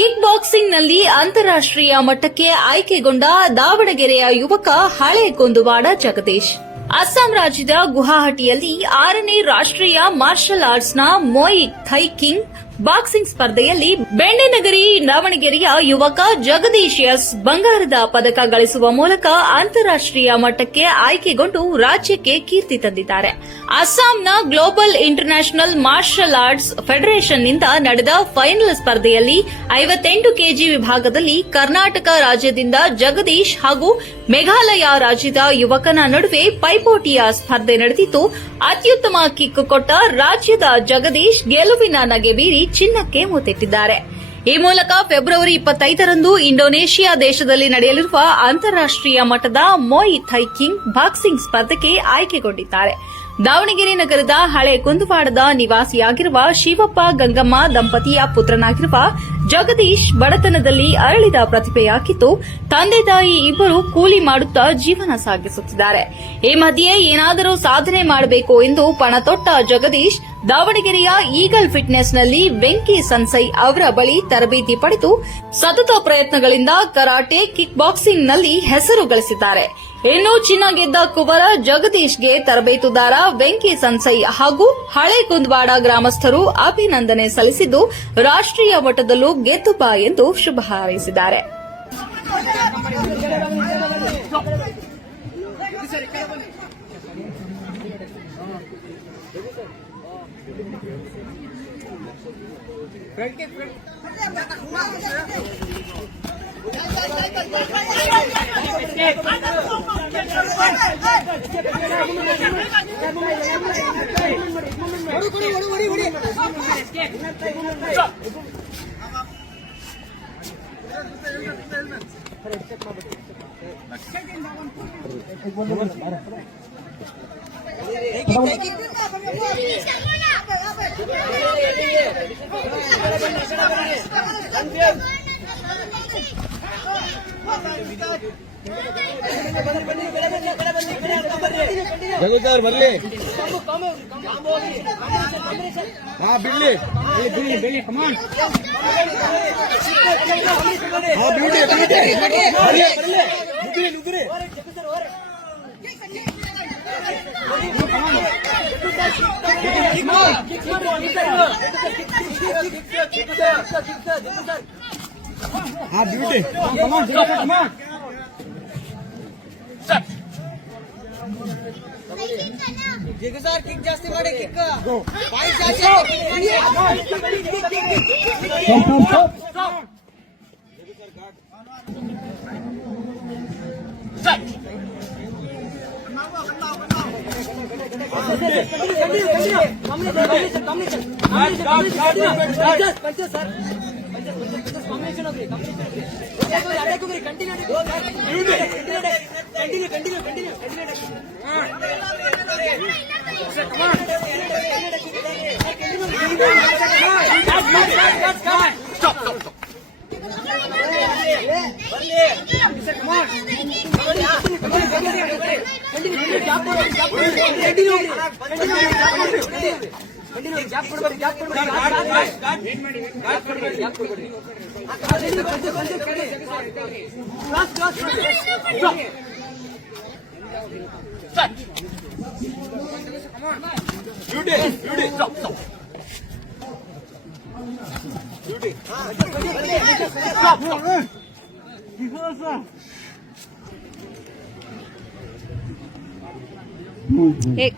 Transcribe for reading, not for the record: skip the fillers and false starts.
Kick ಬಾಕ್ಸಿಂಗ್ನಲ್ಲಿ ಅಂತಾರಾಷ್ಟ್ರೀಯ ಮಟ್ಟಕ್ಕೆ ಆಯ್ಕೆಗೊಂಡ ದಾವಣಗೆರೆಯ ಯುವಕ ಹಳೆ ಕುಂದುವಾಡ ಜಗದೀಶ್. ಅಸ್ಸಾಂ ರಾಜ್ಯದ ಗುವಾಹಟಿಯಲ್ಲಿ 6ನೇ ರಾಷ್ಟ್ರೀಯ ಮಾರ್ಷಲ್ ಆರ್ಟ್ಸ್ನ ಮೊಯ್ ಥೈ ಕಿಂಗ್ ಬಾಕ್ಸಿಂಗ್ ಸ್ಪರ್ಧೆಯಲ್ಲಿ ಬೆಣ್ಣೆನಗರಿ ದಾವಣಗೆರೆಯ ಯುವಕ ಜಗದೀಶ್ ಎಸ್ ಬಂಗಾರದ ಪದಕ ಗಳಿಸುವ ಮೂಲಕ ಅಂತಾರಾಷ್ಟ್ರೀಯ ಮಟ್ಟಕ್ಕೆ ಆಯ್ಕೆಗೊಂಡು ರಾಜ್ಯಕ್ಕೆ ಕೀರ್ತಿ ತಂದಿದ್ದಾರೆ. ಅಸ್ಸಾಂನ ಗ್ಲೋಬಲ್ ಇಂಟರ್ನ್ಯಾಷನಲ್ ಮಾರ್ಷಲ್ ಆರ್ಟ್ಸ್ ಫೆಡರೇಷನ್ನಿಂದ ನಡೆದ ಫೈನಲ್ ಸ್ಪರ್ಧೆಯಲ್ಲಿ 58 ಕೆಜಿ ವಿಭಾಗದಲ್ಲಿ ಕರ್ನಾಟಕ ರಾಜ್ಯದಿಂದ ಜಗದೀಶ್ ಹಾಗೂ ಮೇಘಾಲಯ ರಾಜ್ಯದ ಯುವಕನ ನಡುವೆ ಪೈಪೋಟಿಯ ಸ್ಪರ್ಧೆ ನಡೆದಿದ್ದು, ಅತ್ಯುತ್ತಮ ಕಿಕ್ ಕೊಟ್ಟ ರಾಜ್ಯದ ಜಗದೀಶ್ ಗೆಲುವಿನ ನಗೆ ಬೀರಿ ಚಿನ್ನಕ್ಕೆ ಮುತ್ತಿಟ್ಟಿದ್ದಾರೆ. ಈ ಮೂಲಕ ಫೆಬ್ರವರಿ 25ರಂದು ಇಂಡೋನೇಷಿಯಾ ದೇಶದಲ್ಲಿ ನಡೆಯಲಿರುವ ಅಂತಾರಾಷ್ಟ್ರೀಯ ಮಟ್ಟದ ಮೊಯ್ ಥೈ ಕಿಂಗ್ ಬಾಕ್ಸಿಂಗ್ ಸ್ಪರ್ಧೆಗೆ ಆಯ್ಕೆಗೊಂಡಿದ್ದಾರೆ. ದಾವಣಗೆರೆ ನಗರದ ಹಳೆ ಕುಂದುವಾಡದ ನಿವಾಸಿಯಾಗಿರುವ ಶಿವಪ್ಪ ಗಂಗಮ್ಮ ದಂಪತಿಯ ಪುತ್ರನಾಗಿರುವ ಜಗದೀಶ್ ಬಡತನದಲ್ಲಿ ಅರಳಿದ ಪ್ರತಿಭೆಯಾಗಿದ್ದು, ತಂದೆ ತಾಯಿ ಇಬ್ಬರು ಕೂಲಿ ಮಾಡುತ್ತಾ ಜೀವನ ಸಾಗಿಸುತ್ತಿದ್ದಾರೆ. ಈ ಮಧ್ಯೆ ಏನಾದರೂ ಸಾಧನೆ ಮಾಡಬೇಕು ಎಂದು ಪಣ ತೊಟ್ಟ ಜಗದೀಶ್ ದಾವಣಗೆರೆಯ ಈಗಲ್ ಫಿಟ್ನೆಸ್ನಲ್ಲಿ ವೆಂಕಿ ಸನ್ಸೈ ಅವರ ಬಳಿ ತರಬೇತಿ ಪಡೆದು ಸತತ ಪ್ರಯತ್ನಗಳಿಂದ ಕರಾಟೆ, ಕಿಕ್ ಬಾಕ್ಸಿಂಗ್ನಲ್ಲಿ ಹೆಸರು ಗಳಿಸಿದ್ದಾರೆ. ಇನ್ನು ಚಿನ್ನ ಗೆದ್ದ ಕುವರ ಜಗದೀಶ್ಗೆ ತರಬೇತುದಾರ ವೆಂಕಿ ಸನ್ಸೈ ಹಾಗೂ ಹಳೆ ಕುಂದವಾಡ ಗ್ರಾಮಸ್ಥರು ಅಭಿನಂದನೆ ಸಲ್ಲಿಸಿದ್ದು, ರಾಷ್ಟ್ರೀಯ ಮಟ್ಟದಲ್ಲೂ ಗೆದ್ದು ಬಾ ಎಂದು ಶುಭ ಹಾರೈಸಿದ್ದಾರೆ. ಜಗದೀಶ್ ಬರ್ಲಿ. ಹಾ ಬಿಡ್ಲಿ ಬಿಡ್ಲಿ ಕಮಾನ್. ಹಾ ಬಿಡ್ಲಿ ನುಗ್ರಿ. ಹಾ ಬ್ಯೂಟಿ ಕಮಾನ್. ಸರ್ ಕಿಕ್ ಜಾಸ್ತಿ ಮಾಡಿ, ಕಿಕ್ ಜಾಸ್ತಿ. Hey.